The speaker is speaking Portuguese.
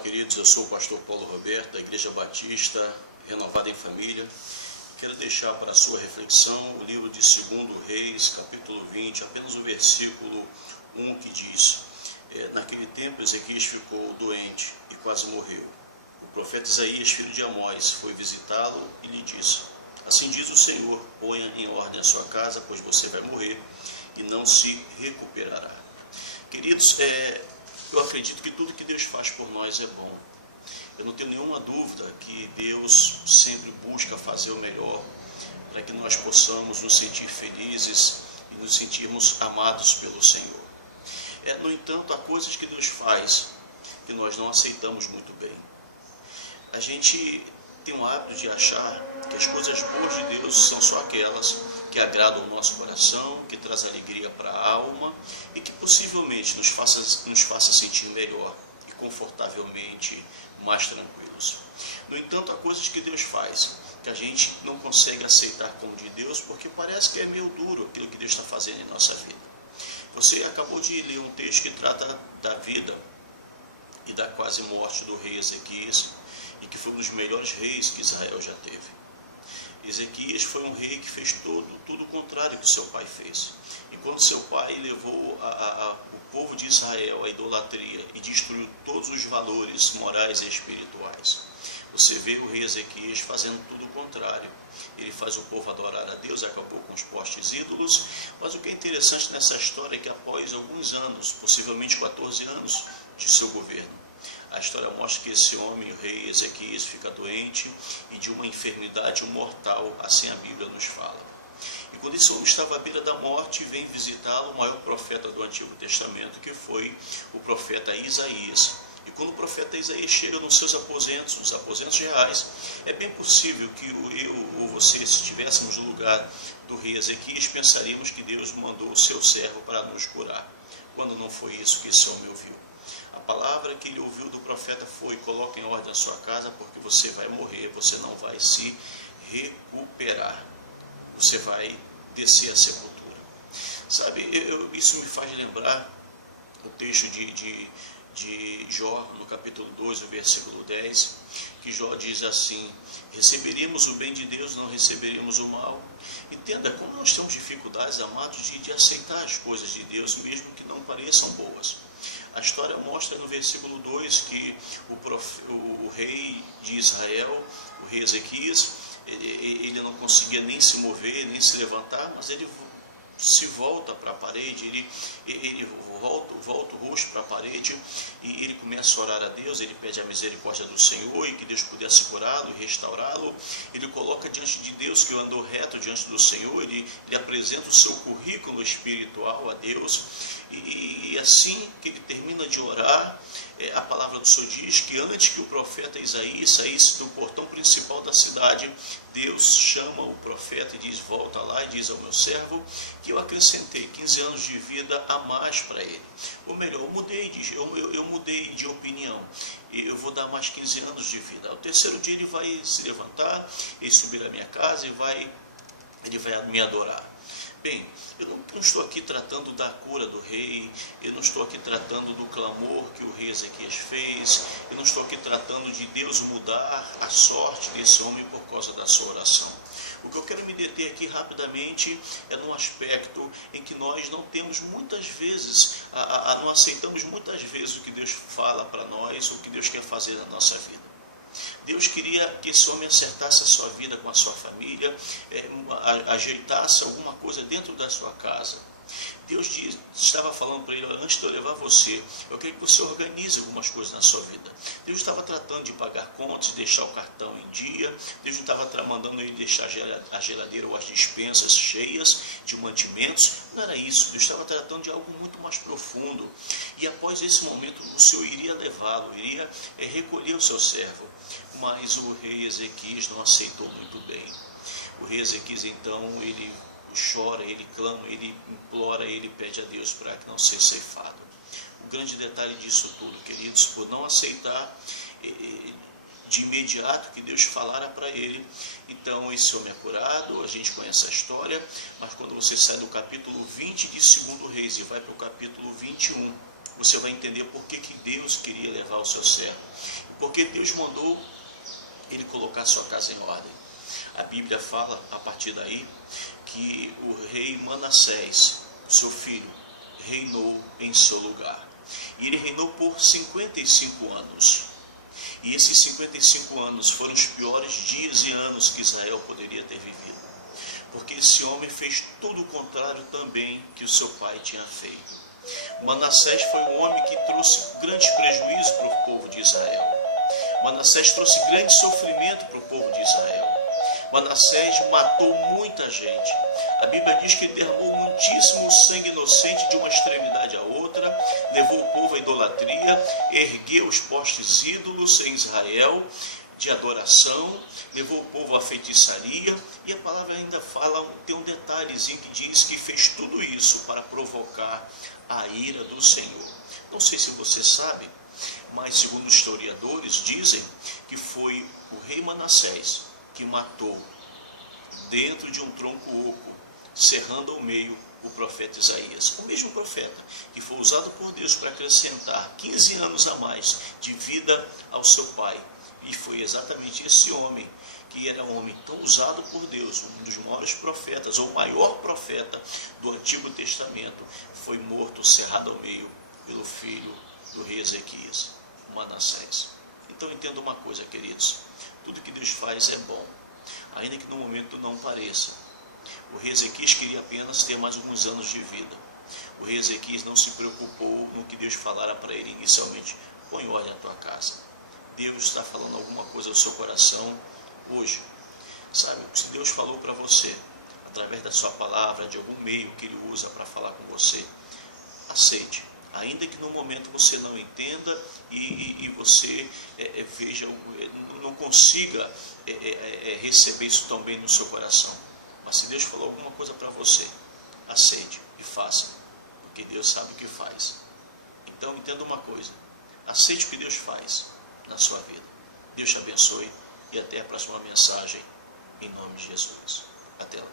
Olá, queridos, eu sou o pastor Paulo Roberto, da Igreja Batista Renovada em Família. Quero deixar para a sua reflexão o livro de 2 Reis, capítulo 20, apenas o versículo 1, que diz: naquele tempo Ezequias ficou doente e quase morreu. O profeta Isaías, filho de Amós, foi visitá-lo e lhe disse: assim diz o Senhor, ponha em ordem a sua casa, pois você vai morrer e não se recuperará. Queridos, eu acredito que tudo que Deus faz por nós é bom. Eu não tenho nenhuma dúvida que Deus sempre busca fazer o melhor para que nós possamos nos sentir felizes e nos sentirmos amados pelo Senhor. No entanto, há coisas que Deus faz que nós não aceitamos muito bem. A gente tem o hábito de achar que as coisas boas de Deus são só aquelas que agradam o nosso coração, que traz alegria para a alma e que possivelmente nos faça sentir melhor e confortavelmente mais tranquilos. No entanto, há coisas que Deus faz que a gente não consegue aceitar como de Deus, porque parece que é meio duro aquilo que Deus está fazendo em nossa vida. Você acabou de ler um texto que trata da vida e da quase morte do rei Ezequias, e que foi um dos melhores reis que Israel já teve. Ezequias foi um rei que fez tudo o contrário que seu pai fez. Enquanto seu pai levou o povo de Israel à idolatria e destruiu todos os valores morais e espirituais, você vê o rei Ezequias fazendo tudo o contrário. Ele faz o povo adorar a Deus, acabou com os postes ídolos, mas o que é interessante nessa história é que após alguns anos, possivelmente 14 anos de seu governo, a história mostra que esse homem, o rei Ezequias, fica doente e de uma enfermidade mortal, assim a Bíblia nos fala. E quando esse homem estava à beira da morte, vem visitá-lo o maior profeta do Antigo Testamento, que foi o profeta Isaías. E quando o profeta Isaías chega nos seus aposentos, os aposentos reais, é bem possível que eu ou você, se estivéssemos no lugar do rei Ezequias, pensaríamos que Deus mandou o seu servo para nos curar, quando não foi isso que esse homem ouviu. A palavra que ele ouviu do profeta foi: coloque em ordem a sua casa, porque você vai morrer, você não vai se recuperar, você vai descer à sepultura. Sabe, isso me faz lembrar o texto de Jó, no capítulo 2, o versículo 10, que Jó diz assim: receberíamos o bem de Deus, não receberíamos o mal. Entenda como nós temos dificuldades, amados, de aceitar as coisas de Deus, mesmo que não pareçam boas. A história mostra no versículo 2 que o rei de Israel, o rei Ezequias, ele não conseguia nem se mover, nem se levantar, mas ele se volta para a parede, ele volta o rosto para a parede e ele começa a orar a Deus. Ele pede a misericórdia do Senhor e que Deus pudesse curá-lo e restaurá-lo. Ele coloca diante de Deus que andou reto diante do Senhor, ele apresenta o seu currículo espiritual a Deus, e assim que ele termina de orar, a palavra do Senhor diz que antes que o profeta Isaías saísse do portão principal da cidade, Deus chama o profeta e diz: volta lá e diz ao meu servo que eu acrescentei 15 anos de vida a mais para ele. Ou melhor, eu mudei de opinião, eu vou dar mais 15 anos de vida. Ao terceiro dia ele vai se levantar, ele subirá à minha casa e ele vai me adorar. Bem, eu não estou aqui tratando da cura do rei, eu não estou aqui tratando do clamor que o rei Ezequias fez, eu não estou aqui tratando de Deus mudar a sorte desse homem por causa da sua oração. O que eu quero me deter aqui rapidamente é num aspecto em que nós não temos muitas vezes, não aceitamos muitas vezes o que Deus fala para nós, o que Deus quer fazer na nossa vida. Deus queria que esse homem acertasse a sua vida com a sua família, ajeitasse alguma coisa dentro da sua casa. Deus estava falando para ele: antes de eu levar você, eu quero que você organize algumas coisas na sua vida. Deus estava tratando de pagar contas, de deixar o cartão em dia. Deus não estava mandando ele deixar a geladeira ou as despensas cheias de mantimentos. Não era isso. Deus estava tratando de algo muito mais profundo. E após esse momento, o Senhor iria levá-lo, iria recolher o seu servo. Mas o rei Ezequias não aceitou muito bem. O rei Ezequias, então, ele chora, ele clama, ele implora, ele pede a Deus para que não seja ceifado. O grande detalhe disso tudo, queridos, por não aceitar de imediato que Deus falara para ele, então esse homem é curado. A gente conhece a história, mas quando você sai do capítulo 20 de 2 Reis e vai para o capítulo 21, você vai entender por que Deus queria levar o seu servo. Porque Deus mandou ele colocar sua casa em ordem. A Bíblia fala, a partir daí, que o rei Manassés, seu filho, reinou em seu lugar. E ele reinou por 55 anos. E esses 55 anos foram os piores dias e anos que Israel poderia ter vivido. Porque esse homem fez tudo o contrário também que o seu pai tinha feito. Manassés foi um homem que trouxe grandes prejuízos para o povo de Israel. Manassés trouxe grande sofrimento para o povo de Israel. Manassés matou muita gente. A Bíblia diz que ele derramou muitíssimo sangue inocente de uma extremidade à outra, levou o povo à idolatria, ergueu os postes ídolos em Israel de adoração, levou o povo à feitiçaria, e a palavra ainda fala, tem um detalhezinho que diz que fez tudo isso para provocar a ira do Senhor. Não sei se você sabe, mas segundo os historiadores dizem que foi o rei Manassés que matou dentro de um tronco oco, cerrando ao meio, o profeta Isaías. O mesmo profeta que foi usado por Deus para acrescentar 15 anos a mais de vida ao seu pai. E foi exatamente esse homem, que era um homem tão usado por Deus, um dos maiores profetas, ou o maior profeta do Antigo Testamento, foi morto, cerrado ao meio, pelo filho do rei Ezequias, Manassés. Então entenda uma coisa, queridos, tudo que Deus faz é bom, ainda que no momento não pareça. O rei Ezequias queria apenas ter mais alguns anos de vida. O rei Ezequias não se preocupou no que Deus falara para ele inicialmente: põe em ordem a tua casa. Deus está falando alguma coisa ao seu coração hoje. Sabe, se Deus falou para você, através da sua palavra, de algum meio que Ele usa para falar com você, aceite. Ainda que no momento você não entenda e você veja, não consiga receber isso tão bem no seu coração. Mas se Deus falou alguma coisa para você, aceite e faça, porque Deus sabe o que faz. Então entenda uma coisa, aceite o que Deus faz na sua vida. Deus te abençoe e até a próxima mensagem, em nome de Jesus. Até lá.